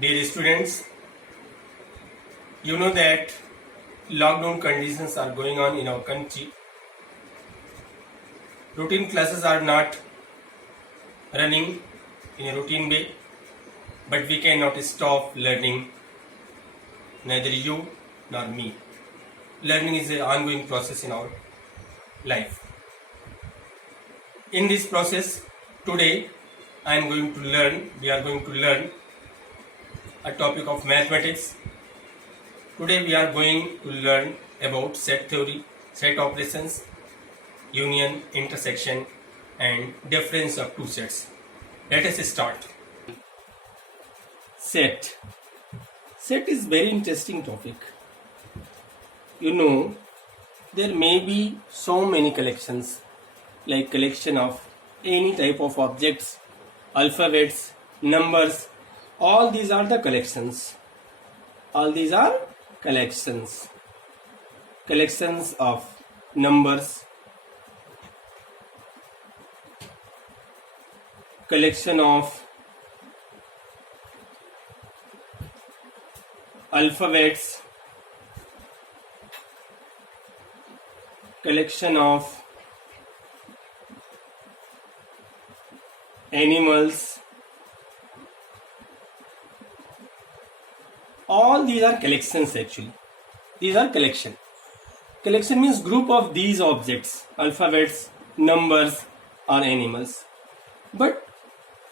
Dear students, you know that lockdown conditions are going on in our country. Routine classes are not running in a routine way, but we cannot stop learning, neither you nor me. Learning is an ongoing process in our life. In this process, today we are going to learn a topic of mathematics. Today we are going to learn about set theory, set operations, union, intersection and difference of two sets. Let us start. Set. Set is very interesting topic. You know, there may be so many collections, like collection of any type of objects, alphabets, numbers. All these are the collections. All these are collections. Collections of numbers, collection of alphabets, collection of animals. All these are collections actually. These are collection. Collection means group of these objects, alphabets, numbers or animals. But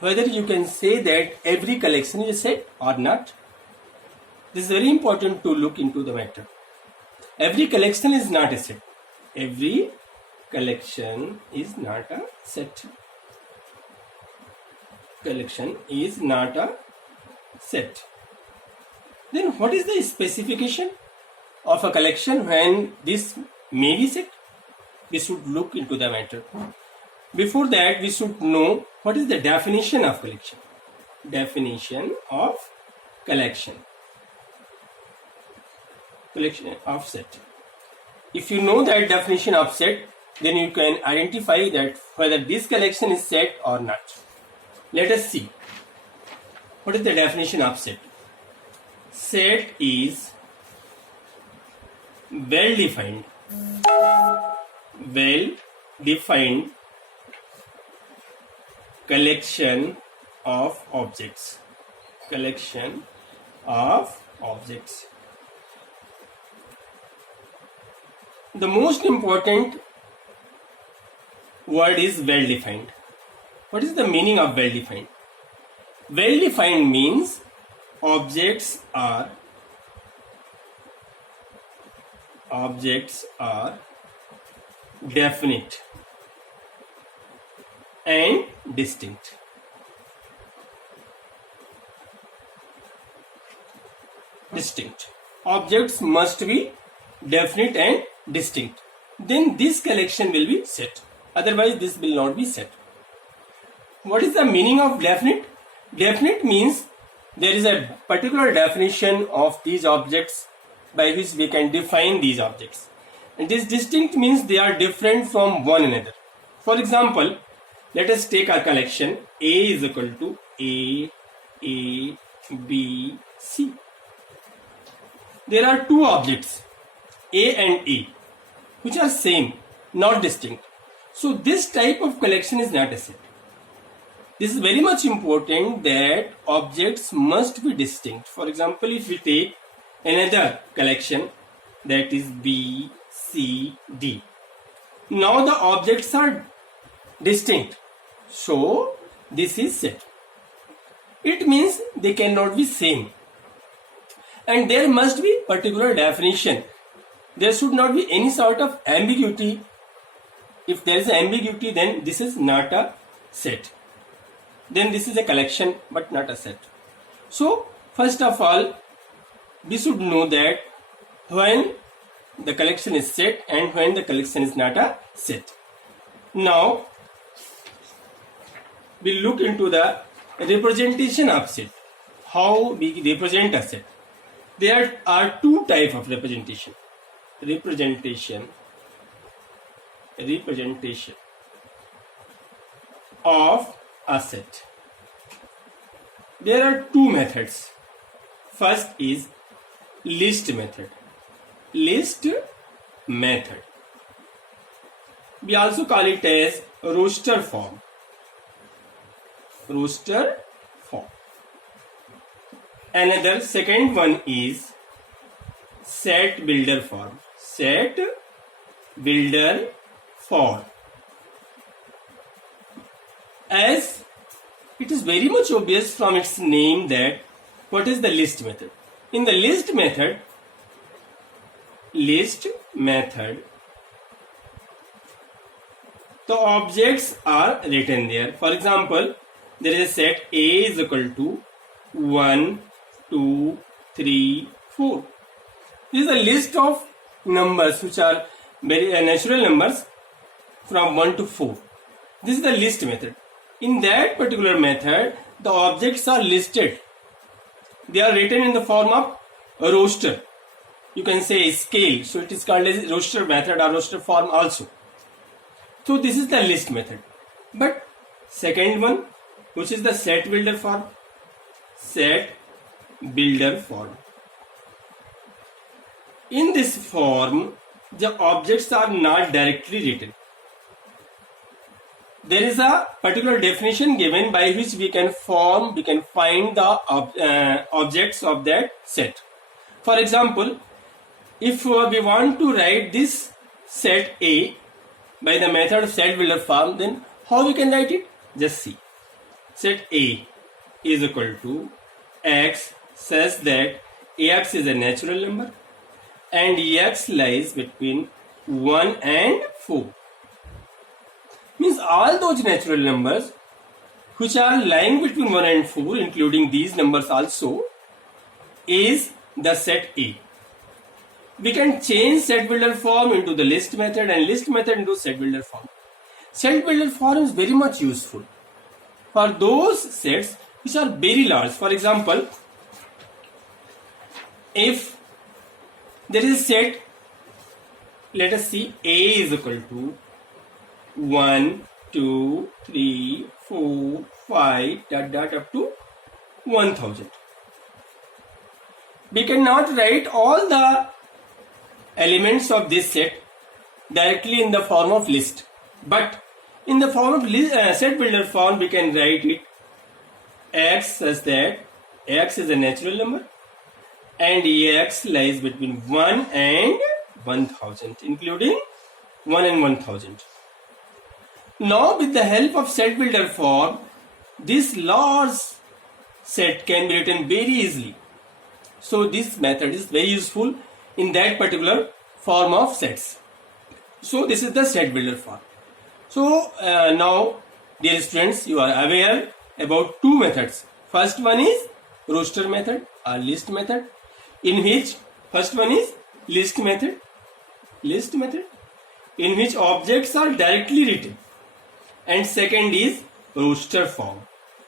whether you can say that every collection is a set or not, this is very important to look into the matter. Every collection is not a set. Every collection is not a set. Collection is not a set. Then what is the specification of a collection when this may be set? We should look into the matter. Before that, we should know what is the definition of collection. Definition of collection. Collection of set. If you know that definition of set, then you can identify that whether this collection is set or not. Let us see. What is the definition of set? Set is well-defined collection of objects. Collection of objects. The most important word is well-defined. What is the meaning of well-defined? Well-defined means objects are definite and distinct. Objects must be definite and distinct. Then this collection will be set. Otherwise, this will not be set. What is the meaning of definite? Definite means there is a particular definition of these objects by which we can define these objects. And this distinct means they are different from one another. For example, let us take our collection A is equal to A, B, C. There are two objects A and A which are same, not distinct. So this type of collection is not a set. This is very much important that objects must be distinct. For example, if we take another collection that is B, C, D. Now the objects are distinct. So this is set. It means they cannot be same. And there must be particular definition. There should not be any sort of ambiguity. If there is ambiguity, then this is not a set. Then this is a collection but not a set. So first of all, we should know that when the collection is set and when the collection is not a set. Now we look into the representation of set. How we represent a set. There are two types of representation. Representation of a set. There are two methods. First is list method. List method. We also call it as roster form. Roster form. Another second one is set builder form. Set builder form. As it is very much obvious from its name that what is the list method. In the list method, the objects are written there. For example, there is a set A is equal to 1, 2, 3, 4. This is a list of numbers which are very natural numbers from 1 to 4. This is the list method. In that particular method, the objects are listed. They are written in the form of a roster. You can say scale. So it is called as roster method or roster form also. So this is the list method. But second one, which is the set builder form. Set builder form. In this form, the objects are not directly written. There is a particular definition given by which we can find the objects of that set. For example, if we want to write this set A by the method of set builder form, then how we can write it? Just see. Set A is equal to x such that Ax is a natural number and X lies between 1 and 4. Means all those natural numbers which are lying between 1 and 4, including these numbers also, is the set A. We can change set builder form into the list method and list method into set builder form. Set builder form is very much useful for those sets which are very large. For example, if there is a set, let us see, A is equal to 1, 2, 3, 4, 5, up to 1000. We cannot write all the elements of this set directly in the form of list. But in the form of set builder form, we can write it x such that x is a natural number and Ax lies between 1 and 1000, including 1 and 1000. Now with the help of set builder form, this large set can be written very easily. So this method is very useful in that particular form of sets. So this is the set builder form. So now, dear students, you are aware about two methods. First one is roster method or list method, in which first one is list method, in which objects are directly written, and second is roster form.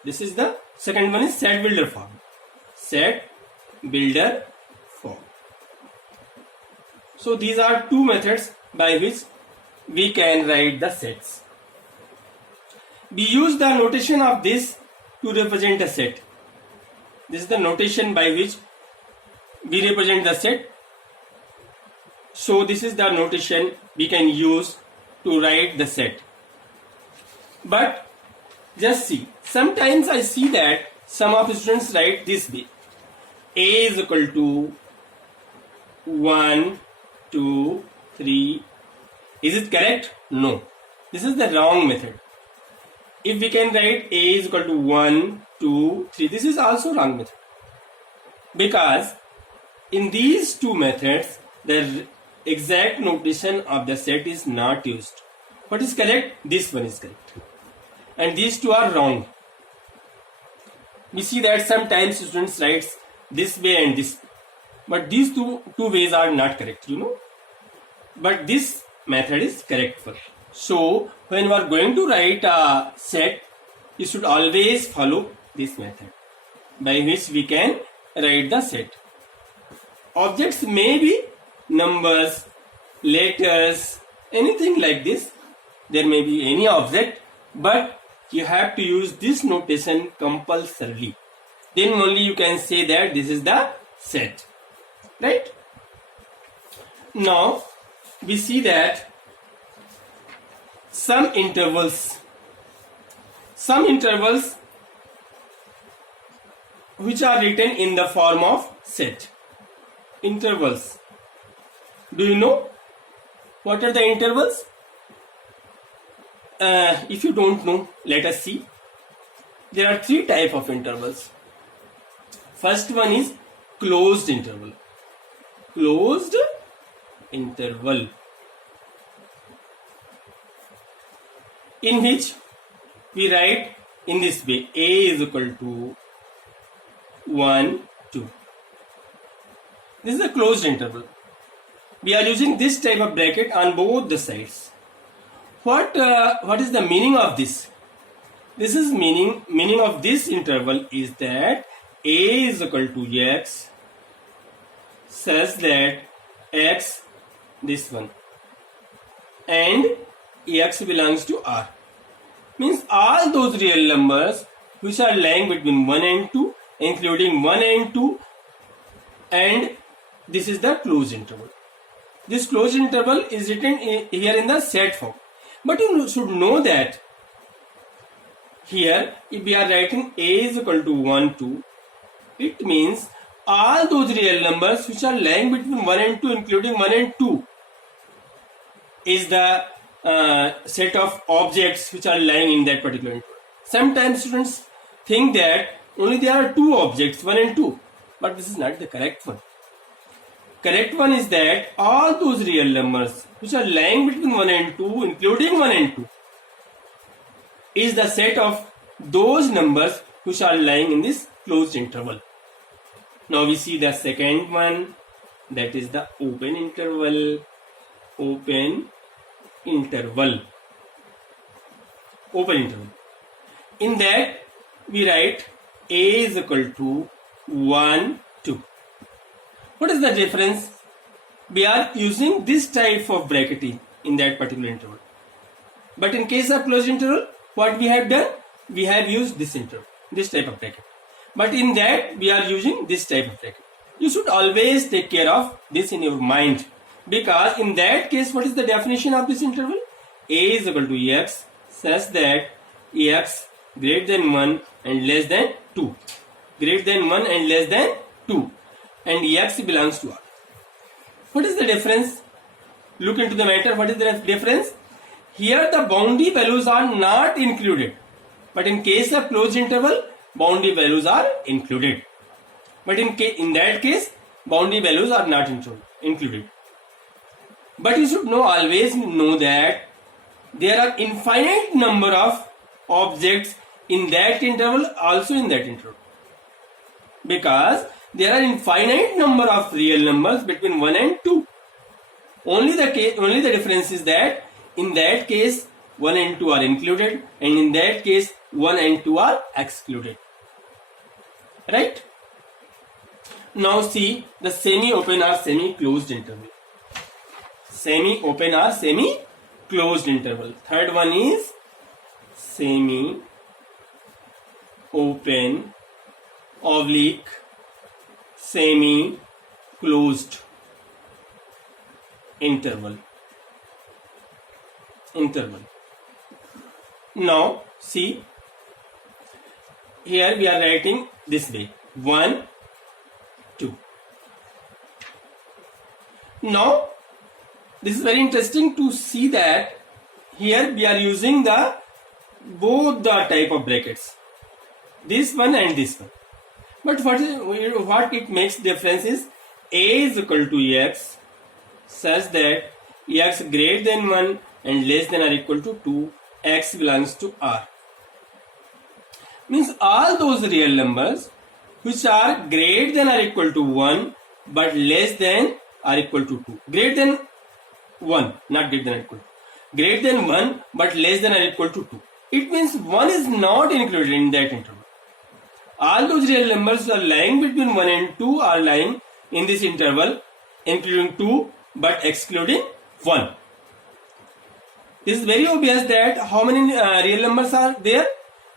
This is the second one is set builder form. Set builder form. So these are two methods by which we can write the sets. We use the notation of this to represent a set. This is the notation by which we represent the set. So this is the notation we can use to write the set. But just see, sometimes I see that some of the students write this way. A is equal to 1, 2, 3. Is it correct? No. This is the wrong method. If we can write A is equal to 1, 2, 3, this is also wrong method. Because in these two methods, the exact notation of the set is not used. What is correct? This one is correct. And these two are wrong. We see that sometimes students write this way and this way. But these two ways are not correct, But this method is correct for. So when we are going to write a set, you should always follow this method by which we can write the set. Objects may be numbers, letters, anything like this. There may be any object, but you have to use this notation compulsorily. Then only you can say that this is the set. Right? Now we see that some intervals which are written in the form of set. Intervals. Do you know what are the intervals? If you don't know, let us see. There are three types of intervals. First one is closed interval. Closed interval, in which we write in this way: a is equal to 1, 2. This is a closed interval. We are using this type of bracket on both the sides. What is the meaning of this? This is meaning of this interval is that a is equal to x such that x, this one, and x belongs to R. Means all those real numbers which are lying between 1 and 2, including 1 and 2, and this is the closed interval. This closed interval is written here in the set form. But you should know that here, if we are writing a is equal to 1, 2, it means all those real numbers which are lying between 1 and 2, including 1 and 2, is the set of objects which are lying in that particular interval. Sometimes students think that only there are two objects, 1 and 2, but this is not the correct one. Correct one is that all those real numbers which are lying between 1 and 2, including 1 and 2, is the set of those numbers which are lying in this closed interval. Now we see the second one, that is the open interval. Open interval. In that we write a is equal to 1, 2. What is the difference? We are using this type of bracketing in that particular interval. But in case of closed interval, what we have done? We have used this interval, this type of bracket. But in that, we are using this type of bracket. You should always take care of this in your mind. Because in that case, what is the definition of this interval? A is equal to x such that x greater than 1 and less than 2. Greater than 1 and less than 2. And x belongs to R. What is the difference? Look into the matter. What is the difference? Here the boundary values are not included. But in case of closed interval, boundary values are included. But in that case, boundary values are not included. But you should always know that there are infinite number of objects in that interval, also in that interval. Because there are infinite number of real numbers between 1 and 2. Only the difference is that in that case 1 and 2 are included, and in that case 1 and 2 are excluded. Right? Now see the semi-open or semi-closed interval. Semi-open or semi-closed interval. Third one is semi-open oblique semi-closed interval. Now see, here we are writing this way: 1, 2. Now this is very interesting to see that here we are using both the type of brackets, this one and this one. But what it makes difference is a is equal to x such that x greater than 1 and less than or equal to 2, x belongs to R. Means all those real numbers which are greater than or equal to 1 but less than or equal to 2. Greater than 1, not greater than or equal to. Greater than 1 but less than or equal to 2. It means 1 is not included in that interval. All those real numbers are lying between 1 and 2 are lying in this interval, including 2 but excluding 1. This is very obvious that how many real numbers are there?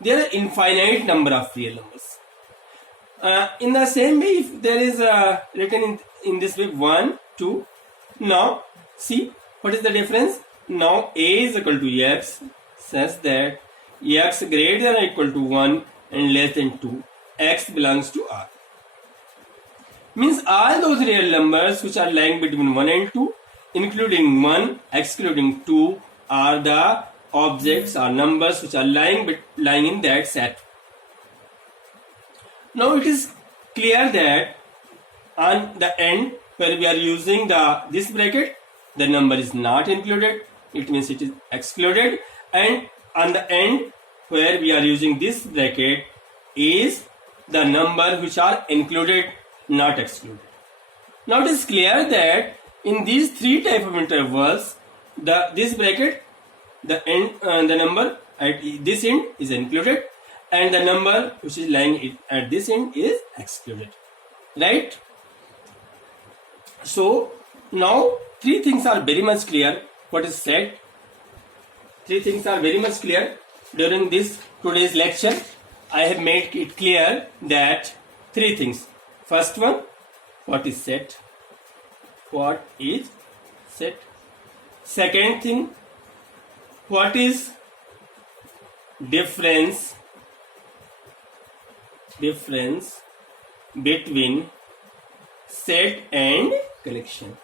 There are infinite number of real numbers. In the same way, if there is written in this way 1, 2, now see what is the difference. Now a is equal to x such that x greater than or equal to 1 and less than 2, x belongs to R. Means all those real numbers which are lying between 1 and 2, including 1, excluding 2, are the objects or numbers which are lying in that set. Now it is clear that on the end where we are using this bracket, the number is not included, it means it is excluded, and on the end where we are using this bracket is the number which are included, not excluded. Now it is clear that in these three type of intervals, this bracket, the number at this end is included, and the number which is lying at this end is excluded, right? So now three things are very much clear. What is said? Three things are very much clear during today's lecture. I have made it clear that three things. First one, what is set? What is set? Second thing, what is difference between set and collection.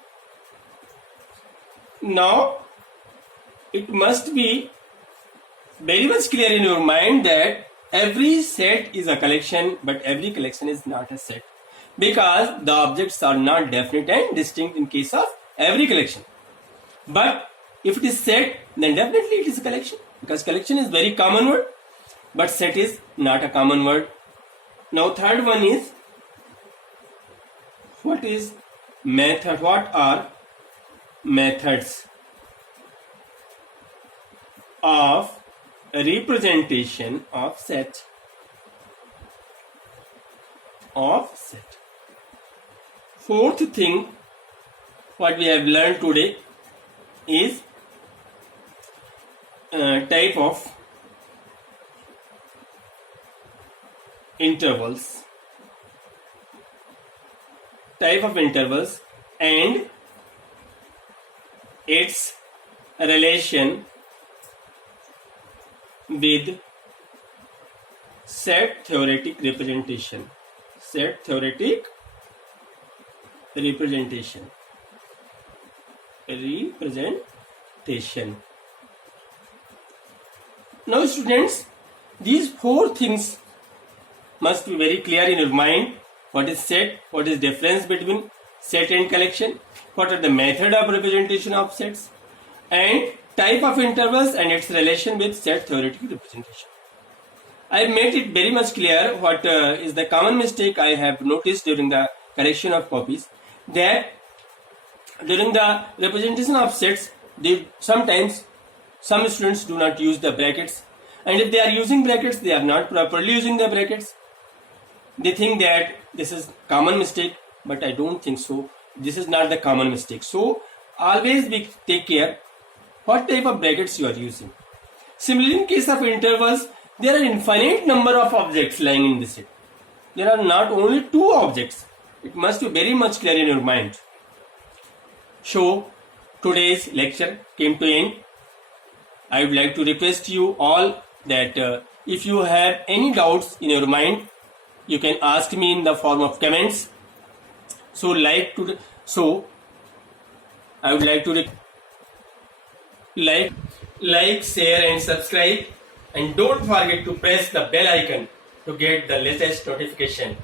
Now it must be very much clear in your mind that every set is a collection, but every collection is not a set, because the objects are not definite and distinct in case of every collection. But if it is set, then definitely it is a collection, because collection is very common word, but set is not a common word. Now third one is, what is method? What are methods of representation of set? Fourth thing what we have learned today is type of intervals and its relation with set theoretic representation. Now students, these four things must be very clear in your mind. What is set? What is difference between set and collection? What are the method of representation of sets? And type of intervals and its relation with set theoretical representation. I have made it very much clear what is the common mistake I have noticed during the correction of copies, that during the representation of sets, sometimes some students do not use the brackets, and if they are using brackets, they are not properly using the brackets. They think that this is common mistake, but I don't think so. This is not the common mistake. So always take care what type of brackets you are using. Similarly, in case of intervals, there are infinite number of objects lying in the set. There are not only two objects. It must be very much clear in your mind. So today's lecture came to end. I would like to request you all that if you have any doubts in your mind, you can ask me in the form of comments. So I would like to like, share and subscribe, and don't forget to press the bell icon to get the latest notification.